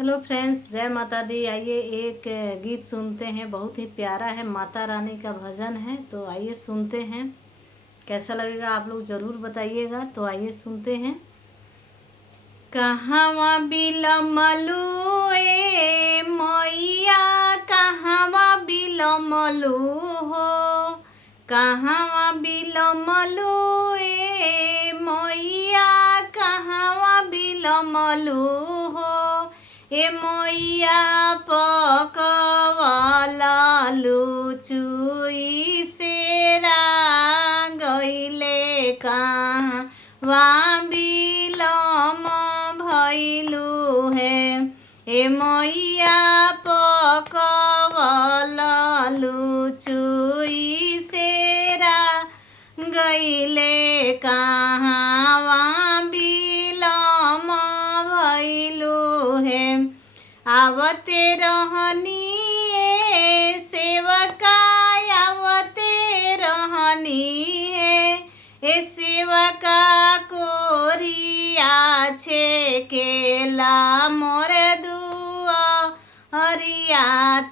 Hello friends, जय माता दी। आइए एक गीत सुनते हैं, बहुत ही प्यारा है, माता रानी का भजन है। तो आइए सुनते हैं, कैसा लगेगा आप लोग ज़रूर बताइएगा। तो आइए सुनते हैं। कहवा बिलमलू ए मैया, कहवा बिलमलू हो, कहवा बिलमलू ए मैया, कहवा बिलमलू हो। ए मैया पकवला लुचुई सेरा गइले कहवा बिलम भइलू है। ए मैया पकवला लुचुई सेरा गइले कहवा बिलम भइलू है। आवते रहनी ए सेवका, आवते रहनी है ए सेवका कोरिया छे केला मोर दुआ हरिया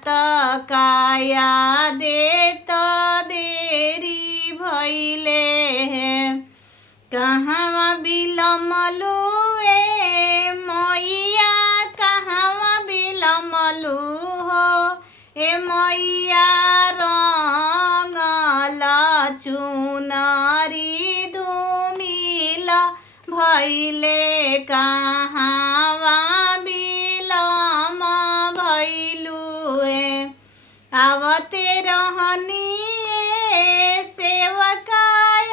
तकाया दे तो देरी भइले है। कहवा बिलमलू ए मैया, कहवा बिलमलू हो। ए मैया रंगला चुनरी धूमिला भइले कहवा बिलम भइलू है। आवते रहनी ए सेवका,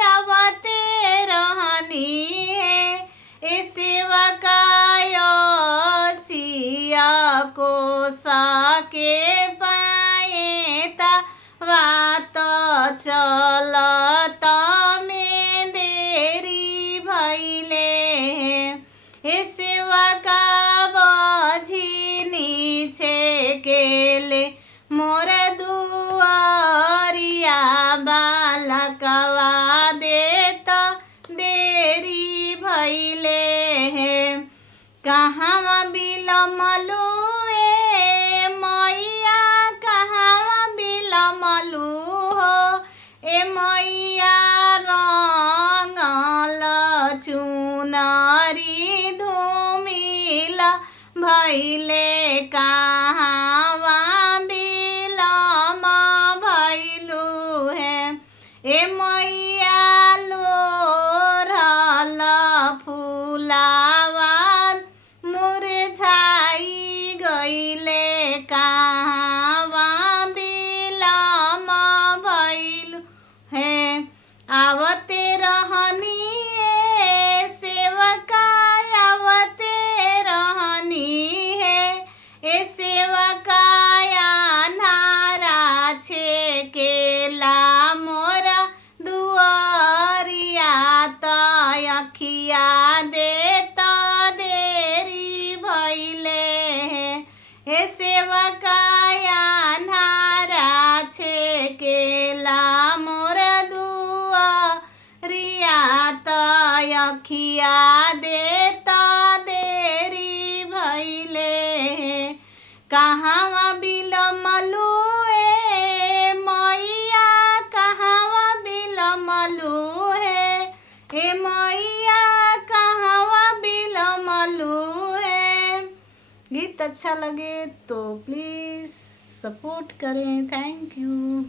आवते रहनी है ए सेवका सिया को साके पाएता वात चलत में देरी भइले हे सेवका बझिनी छे केले मोर दुआरिया बालकवा देत देरी भइले है। कहवा बिलमलू ए मैया, कहवा बिलमलू हो। ए मैया रंगल चुनरी धूमिला भइले कहवा बिलम भइलू है। ए मैया लोढ़ल फुलावा मुरझाई गइले कहवा बिलम भइलू है। आवते रहनी ए सेवका, आवते रहनी है ए सेवका अन्हारा छे केला मोरा दुआरिया तखिया देत देरी भइले हे सेवका अन्हारा छे केला मोर दुआरिया तखिया देत देरी भइले। कहवा बिलमलू ए मैया, कहवा बिलमलू है। ए मैया कहवा बिलमलू है। गीत अच्छा लगे तो प्लीज़ सपोर्ट करें। Thank you.